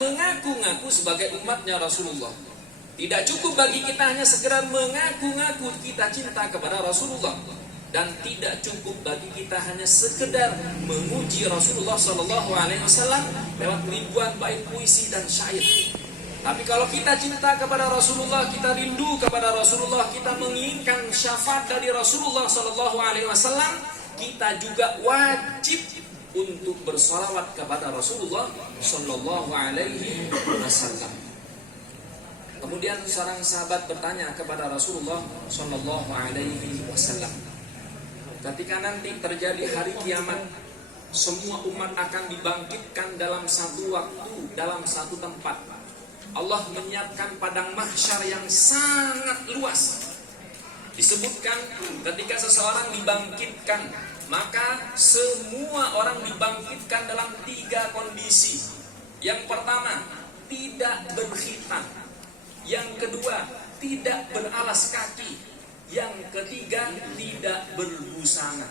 mengaku-ngaku sebagai umatnya Rasulullah. Tidak cukup bagi kita hanya sekedar mengaku-ngaku kita cinta kepada Rasulullah, dan tidak cukup bagi kita hanya sekedar memuji Rasulullah SAW lewat ribuan bait puisi dan syair. Tapi kalau kita cinta kepada Rasulullah, kita rindu kepada Rasulullah, kita menginginkan syafaat dari Rasulullah SAW, kita juga wajib untuk bersalawat kepada Rasulullah Sallallahu Alaihi Wasallam. Kemudian seorang sahabat bertanya kepada Rasulullah Sallallahu Alaihi Wasallam, ketika nanti terjadi hari kiamat, semua umat akan dibangkitkan dalam satu waktu, dalam satu tempat. Allah menyiapkan padang mahsyar yang sangat luas. Disebutkan ketika seseorang dibangkitkan, maka semua orang dibangkitkan dalam 3 kondisi. Yang pertama, tidak berkhitan. Yang kedua, tidak beralas kaki. Yang ketiga, tidak berbusana.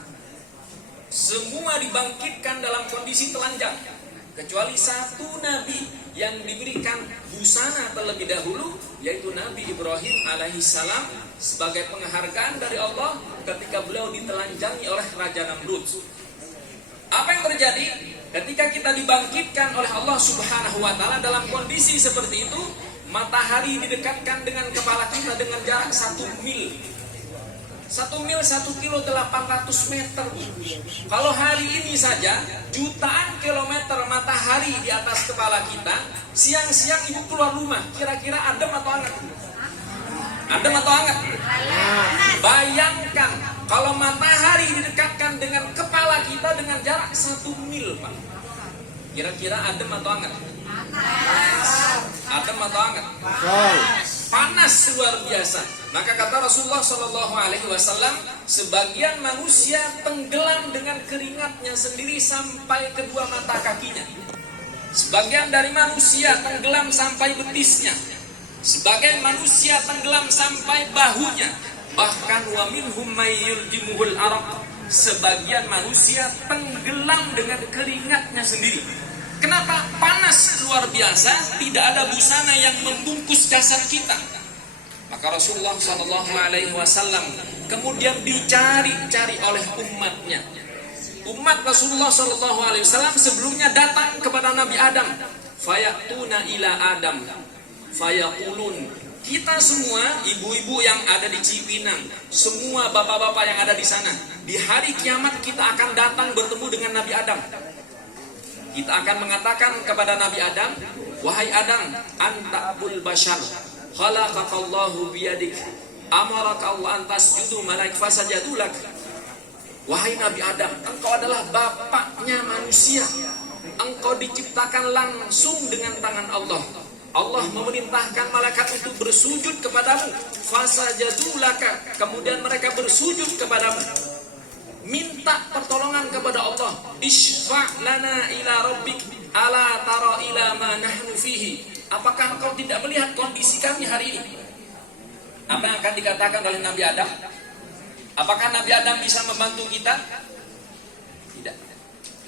Semua dibangkitkan dalam kondisi telanjang, kecuali satu nabi yang diberikan busana terlebih dahulu, yaitu Nabi Ibrahim alaihissalam, sebagai penghargaan dari Allah ketika beliau ditelanjangi oleh Raja Namrud. Apa yang terjadi ketika kita dibangkitkan oleh Allah Subhanahu wa Ta'ala dalam kondisi seperti itu? Matahari didekatkan dengan kepala kita dengan jarak 1 mil. 1 mil 1 kilo 800 meter. Kalau hari ini saja jutaan kilometer matahari di atas kepala kita, siang-siang ibu keluar rumah, kira-kira adem atau hangat? Adem atau hangat? Bayangkan kalau matahari didekatkan dengan kepala kita dengan jarak 1 mil, Pak. Kira-kira adem atau hangat? Adem atau hangat? Panas luar biasa. Maka kata Rasulullah SAW, sebagian manusia tenggelam dengan keringatnya sendiri sampai kedua mata kakinya. Sebagian dari manusia tenggelam sampai betisnya. Sebagian manusia tenggelam sampai bahunya. Bahkan wa minhum may yuljimuhul araq. Sebagian manusia tenggelam dengan keringatnya sendiri. Kenapa? Panas luar biasa, tidak ada busana yang membungkus jasad kita. Maka Rasulullah SAW kemudian dicari-cari oleh umatnya. Umat Rasulullah SAW sebelumnya datang kepada Nabi Adam. Fayatuna ila Adam fayaqulun. Kita semua, ibu-ibu yang ada di Cipinang, semua bapak-bapak yang ada di sana, di hari kiamat kita akan datang bertemu dengan Nabi Adam. Kita akan mengatakan kepada Nabi Adam, wahai Adam, anta abul bashar, khalaqakallahu biyadik, amaraka Allah an tasjudu malaik fasajadulak. Wahai Nabi Adam, engkau adalah bapaknya manusia. Engkau diciptakan langsung dengan tangan Allah. Allah memerintahkan malaikat untuk bersujud kepadamu, fasajadulaka, kemudian mereka bersujud kepadamu. Minta pertolongan kepada Allah. Isfa' lana ila rabbik ala tara ila ma nahnu fihi. Apakah engkau tidak melihat kondisi kami hari ini? Apa yang akan dikatakan oleh Nabi Adam? Apakah Nabi Adam bisa membantu kita? Tidak.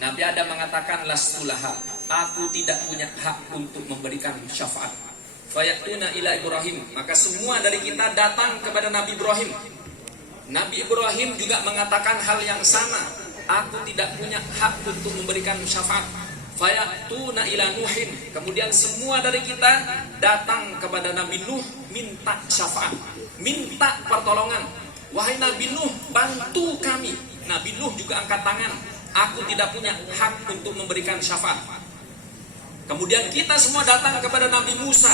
Nabi Adam mengatakan lastulaha, aku tidak punya hak untuk memberikan syafaat. Fayatuna ila Ibrahim, maka semua dari kita datang kepada Nabi Ibrahim. Nabi Ibrahim juga mengatakan hal yang sama. Aku tidak punya hak untuk memberikan syafaat. Fayatuna ila Nuhin. Kemudian semua dari kita datang kepada Nabi Nuh minta syafaat, minta pertolongan. Wahai Nabi Nuh, bantu kami. Nabi Nuh juga angkat tangan. Aku tidak punya hak untuk memberikan syafaat. Kemudian kita semua datang kepada Nabi Musa,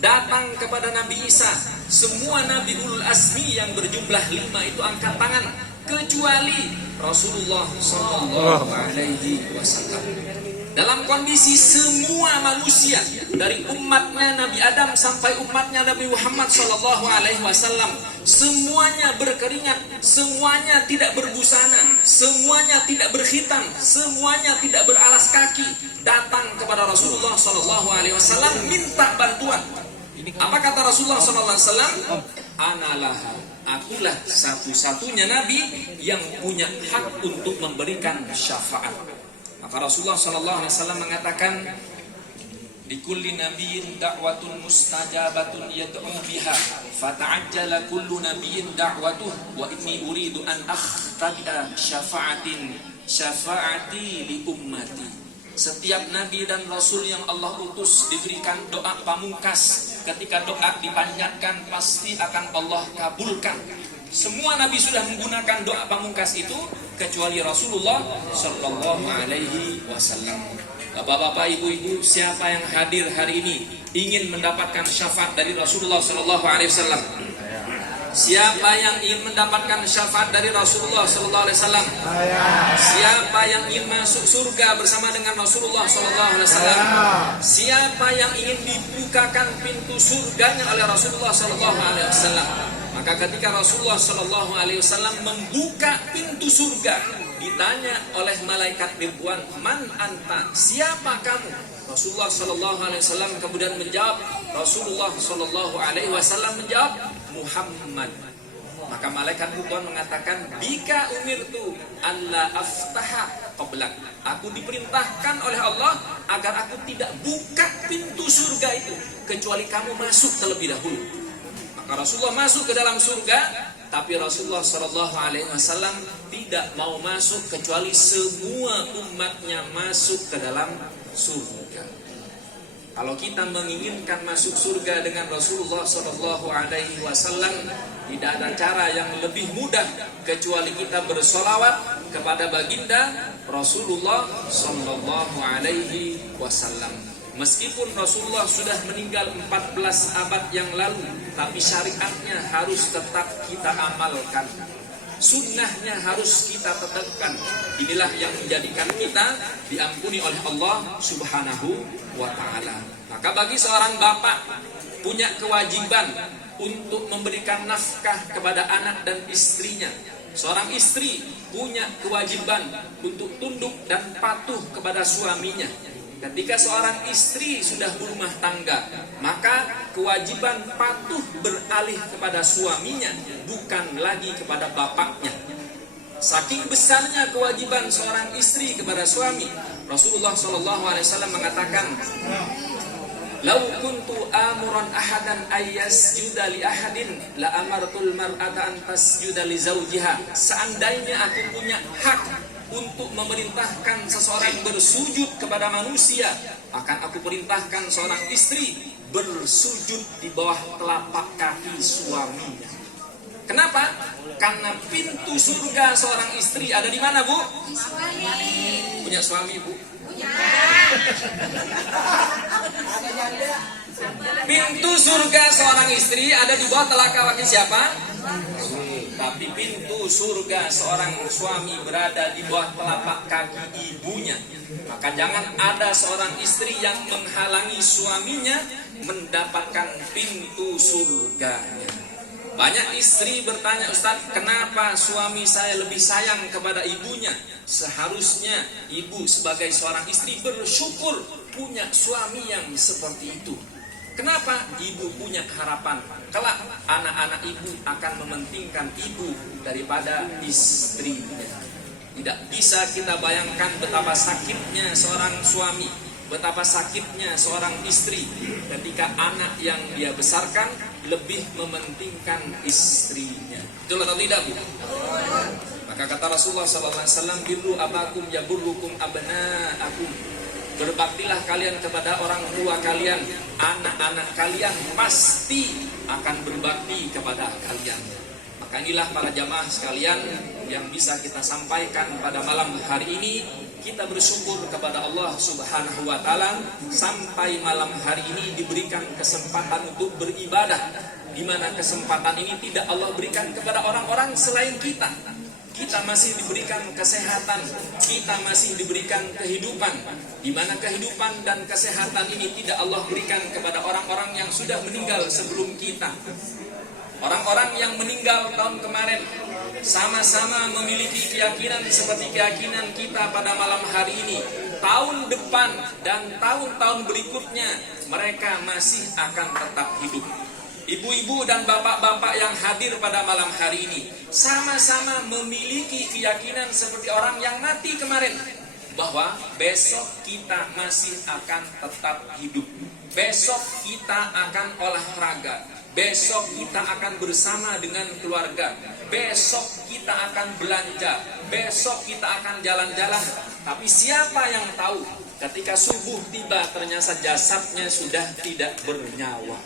datang kepada Nabi Isa. Semua Nabi Ulul Azmi yang berjumlah 5 itu angkat tangan, kecuali Rasulullah SAW. Dalam kondisi semua manusia, dari umatnya Nabi Adam sampai umatnya Nabi Muhammad SAW, semuanya berkeringat, semuanya tidak berbusana, semuanya tidak berkhitan, semuanya tidak beralas kaki, datang kepada Rasulullah SAW minta bantuan. Apa kata Rasulullah SAW? Analah, akulah satu-satunya Nabi yang punya hak untuk memberikan syafaat. Maka Rasulullah SAW mengatakan, likulli nabiyyin da'watun mustajabatun yad'u biha fata'ajjala kullu nabiyyin da'watuhu wa inni uridu an akhtabi'a syafaati li ummati. Setiap nabi dan rasul yang Allah utus diberikan doa pamungkas. Ketika doa dipanjatkan pasti akan Allah kabulkan. Semua nabi sudah menggunakan doa pamungkas itu kecuali Rasulullah sallallahu alaihi wasallam. Bapak-bapak, ibu-ibu, siapa yang hadir hari ini ingin mendapatkan syafaat dari Rasulullah sallallahu alaihi wasallam? Siapa yang ingin mendapatkan syafaat dari Rasulullah sallallahu alaihi wasallam? Siapa yang ingin masuk surga bersama dengan Rasulullah sallallahu alaihi wasallam? Siapa yang ingin dibukakan pintu surganya oleh Rasulullah sallallahu alaihi wasallam? Maka ketika Rasulullah sallallahu alaihi wasallam membuka pintu surga, ditanya oleh malaikat Ridwan, "Man anta?" Siapa kamu? Rasulullah sallallahu alaihi wasallam kemudian menjawab, Rasulullah sallallahu alaihi wasallam menjawab, Muhammad. Maka malaikat Ridwan mengatakan, "Bika umirtu alla aftaha qablak." Aku diperintahkan oleh Allah agar aku tidak buka pintu surga itu kecuali kamu masuk terlebih dahulu. Maka Rasulullah masuk ke dalam surga, tapi Rasulullah sallallahu alaihi wasallam tidak mau masuk kecuali semua umatnya masuk ke dalam surga. Kalau kita menginginkan masuk surga dengan Rasulullah sallallahu alaihi wasallam, tidak ada cara yang lebih mudah kecuali kita bersolawat kepada baginda Rasulullah sallallahu alaihi wasallam. Meskipun Rasulullah sudah meninggal 14 abad yang lalu, tapi syariatnya harus tetap kita amalkan. Sunnahnya harus kita tetapkan. Inilah yang menjadikan kita diampuni oleh Allah subhanahu wa ta'ala. Maka bagi seorang bapak punya kewajiban untuk memberikan nafkah kepada anak dan istrinya. Seorang istri punya kewajiban untuk tunduk dan patuh kepada suaminya. Ketika seorang istri sudah berumah tangga, maka kewajiban patuh beralih kepada suaminya, bukan lagi kepada bapaknya. Saking besarnya kewajiban seorang istri kepada suami, Rasulullah SAW mengatakan, "Lau kuntu amuran ahadan ayyasjuda li ahadin la amartul mar'ata an tasjuda li zawjiha." Seandainya aku punya hak untuk memerintahkan seseorang bersujud kepada manusia, akan aku perintahkan seorang istri bersujud di bawah telapak kaki suaminya. Kenapa? Karena pintu surga seorang istri ada di mana, Bu? Suami. Punya suami, Bu? Punya. Pintu surga seorang istri ada di bawah telapak kaki siapa? Tapi pintu surga seorang suami berada di bawah telapak kaki ibunya. Maka jangan ada seorang istri yang menghalangi suaminya mendapatkan pintu surganya. Banyak istri bertanya, "Ustaz, kenapa suami saya lebih sayang kepada ibunya?" Seharusnya ibu sebagai seorang istri bersyukur punya suami yang seperti itu. Kenapa? Ibu punya harapan kelak anak-anak ibu akan mementingkan ibu daripada istrinya. Tidak bisa kita bayangkan betapa sakitnya seorang suami, betapa sakitnya seorang istri ketika anak yang dia besarkan lebih mementingkan istrinya. Betul atau tidak, Bu? Maka kata Rasulullah SAW, "Birru abakum yaburrukum abna'akum." Berbaktilah kalian kepada orang tua kalian, anak-anak kalian pasti akan berbakti kepada kalian. Maka inilah para jamaah sekalian yang bisa kita sampaikan pada malam hari ini. Kita bersyukur kepada Allah Subhanahu wa ta'ala sampai malam hari ini diberikan kesempatan untuk beribadah, di mana kesempatan ini tidak Allah berikan kepada orang-orang selain kita. Kita masih diberikan kesehatan, kita masih diberikan kehidupan, di mana kehidupan dan kesehatan ini tidak Allah berikan kepada orang-orang yang sudah meninggal sebelum kita. Orang-orang yang meninggal tahun kemarin sama-sama memiliki keyakinan seperti keyakinan kita pada malam hari ini. Tahun depan dan tahun-tahun berikutnya mereka masih akan tetap hidup. Ibu-ibu dan bapak-bapak yang hadir pada malam hari ini sama-sama memiliki keyakinan seperti orang yang mati kemarin, bahwa besok kita masih akan tetap hidup. besok kita akan olahraga, besok kita akan bersama dengan keluarga, besok kita akan belanja, besok kita akan jalan-jalan. Tapi siapa yang tahu ketika subuh tiba ternyata jasadnya sudah tidak bernyawa.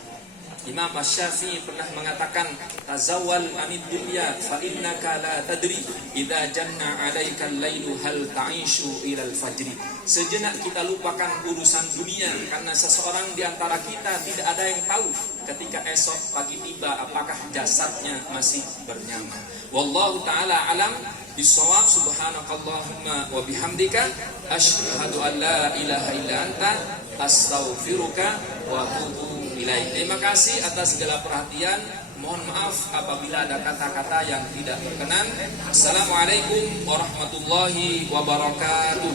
Imam Asy-Syafi'i pernah mengatakan, tazawwal anid dunya fa innaka la tadri idza janna 'alaika al-lailu hal ta'ishu ila al-fajri. Sejenak kita lupakan urusan dunia, karena seseorang di antara kita tidak ada yang tahu ketika esok pagi tiba apakah jasadnya masih bernyawa. Wallahu taala alam bisawab. Subhanakallahumma wa bihamdika asyhadu an la ilaha illa anta astaghfiruka wa atubu ilaik. Terima kasih atas segala perhatian. Mohon maaf apabila ada kata-kata yang tidak berkenan. Assalamualaikum warahmatullahi wabarakatuh.